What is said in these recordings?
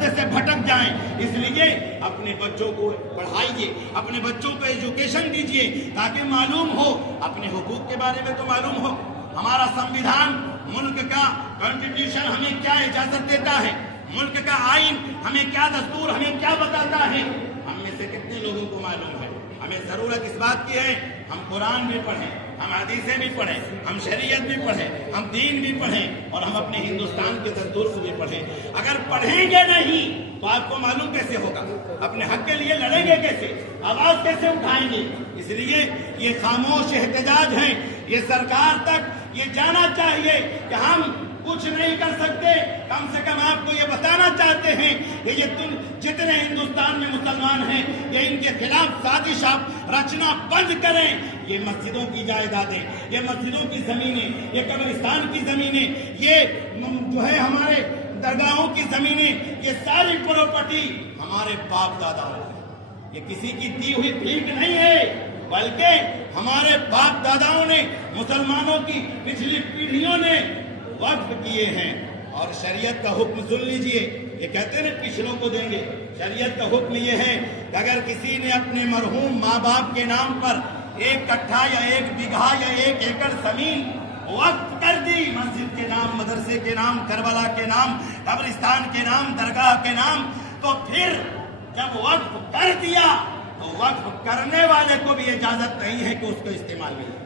راستے سے بھٹک جائیں. اس لیے اپنے بچوں کو پڑھائیے, اپنے بچوں کو ایجوکیشن دیجیے تاکہ معلوم ہو, اپنے حقوق کے بارے میں تو معلوم ہو. ہمارا سنویدھان, ملک کا کانسٹیٹیوشن ہمیں کیا اجازت دیتا ہے, ملک کا آئین ہمیں کیا دستور ہمیں کیا بتاتا ہے, ہم میں سے کتنے لوگوں کو معلوم ہے؟ ہمیں ضرورت اس بات کی ہے ہم قرآن بھی پڑھیں, ہم حدیثیں بھی پڑھیں, ہم شریعت بھی پڑھیں, ہم دین بھی پڑھیں اور ہم اپنے ہندوستان کے دستور سے بھی پڑھیں. اگر پڑھیں گے نہیں تو آپ کو معلوم کیسے ہوگا؟ اپنے حق کے لیے لڑیں گے کیسے؟ آواز کیسے اٹھائیں گے؟ اس لیے یہ خاموش احتجاج ہیں, یہ سرکار تک یہ جانا چاہیے کہ ہم کچھ نہیں کر سکتے, کم سے کم آپ کو یہ بتانا چاہتے ہیں کہ یہ جتنے ہندوستان میں مسلمان ہیں یہ ان کے خلاف سازش آپ رچنا بند کریں. یہ مسجدوں کی جائیدادیں, یہ مسجدوں کی زمینیں, یہ قبرستان کی زمینیں, یہ جو ہے ہمارے درگاہوں کی زمینیں, یہ ساری پراپرٹی ہمارے باپ داداؤں کی, یہ کسی کی دی ہوئی بھیک نہیں ہے بلکہ ہمارے باپ داداؤں نے, مسلمانوں کی پچھلی پیڑھیوں نے وقف کیے ہیں. اور شریعت کا حکم سن لیجئے, یہ کہتے ہیں پچھلوں کو دیں گے. شریعت کا حکم یہ ہے کہ اگر کسی نے اپنے مرحوم ماں باپ کے نام پر 1 کٹھا یا 1 بیگھا یا 1 ایکڑ زمین وقف کر دی, مسجد کے نام, مدرسے کے نام, کربلا کے نام, قبرستان کے نام, درگاہ کے نام, تو پھر جب وقف کر دیا تو وقف کرنے والے کو بھی اجازت نہیں ہے کہ اس کو استعمال میں لائے.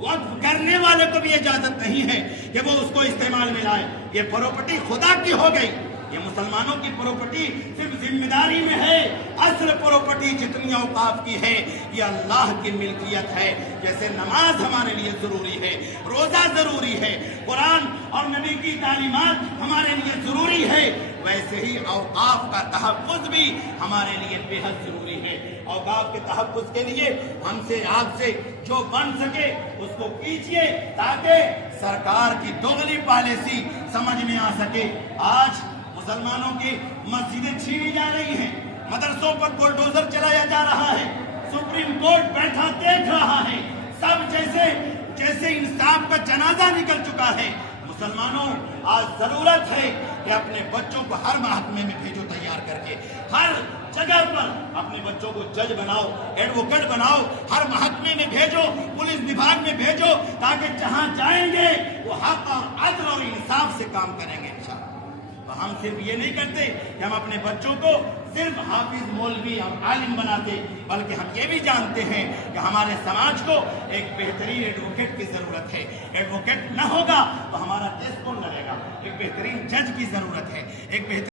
وقف کرنے والے کو بھی اجازت نہیں ہے کہ وہ اس کو استعمال میں لائے. یہ پراپرٹی خدا کی ہو گئی. یہ مسلمانوں کی پراپرٹی صرف ذمہ داری میں ہے. اصل پراپرٹی جتنی اوقاف کی ہے یہ اللہ کی ملکیت ہے. جیسے نماز ہمارے لیے ضروری ہے, روزہ ضروری ہے, قرآن اور نبی کی تعلیمات ہمارے لیے ضروری ہے, ویسے ہی اوقاف کا تحفظ بھی ہمارے لیے بے حد ضروری ہے. اوقاف کے تحفظ کے لیے ہم سے, آپ سے جو بن سکے اس کو کیجیے تاکہ سرکار کی دوغلی پالیسی سمجھ میں آ سکے. آج مسلمانوں کی مسجدیں چھینی جا رہی ہیں, مدرسوں پر بلڈوزر چلایا جا رہا ہے, سپریم کورٹ بیٹھا دیکھ رہا ہے, سب جیسے انصاف کا جنازہ نکل چکا ہے. مسلمانوں, آج ضرورت ہے کہ اپنے بچوں کو ہر محکمے میں بھیجو تیار کر کے, ہر جگہ پر اپنے بچوں کو جج بناؤ, ایڈوکیٹ بناؤ, ہر محکمے میں بھیجو, پولیس وبھاگ میں بھیجو, تاکہ جہاں جائیں گے وہ حق اور عدل اور انصاف سے کام کریں گے انشاءاللہ. تو ہم صرف یہ نہیں کرتے کہ ہم اپنے بچوں کو صرف حافظ, مولوی اور عالم بناتے, بلکہ ہم یہ بھی جانتے ہیں کہ ہمارے سماج کو ایک بہترین ایڈوکیٹ کی ضرورت ہے. ایڈوکیٹ نہ ہوگا تو ہمارا دیش کون لڑے گا؟ ایک بہترین جج کی ضرورت ہے, ایک بہترین